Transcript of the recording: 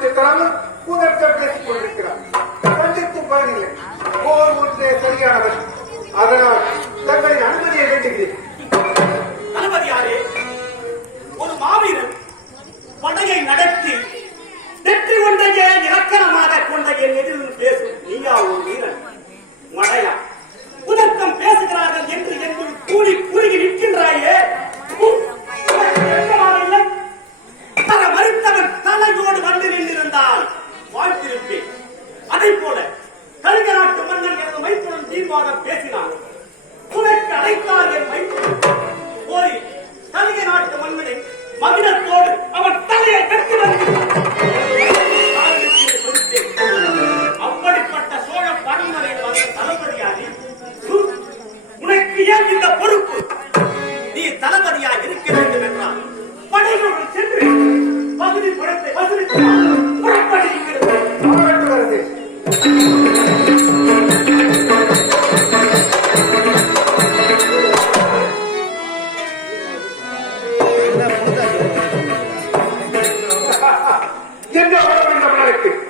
கவனத்தை தராமல் புதற்ற பேசிக் கொண்டிருக்கிறார். கண்டித்து பயனில்லை. போர் ஒன்றே சரியானவர். அதனால் தங்களின் அனுமதியை வேண்டுகிறேன். தளபதியாரே, ஒரு மாவீரன் படையை நடத்தி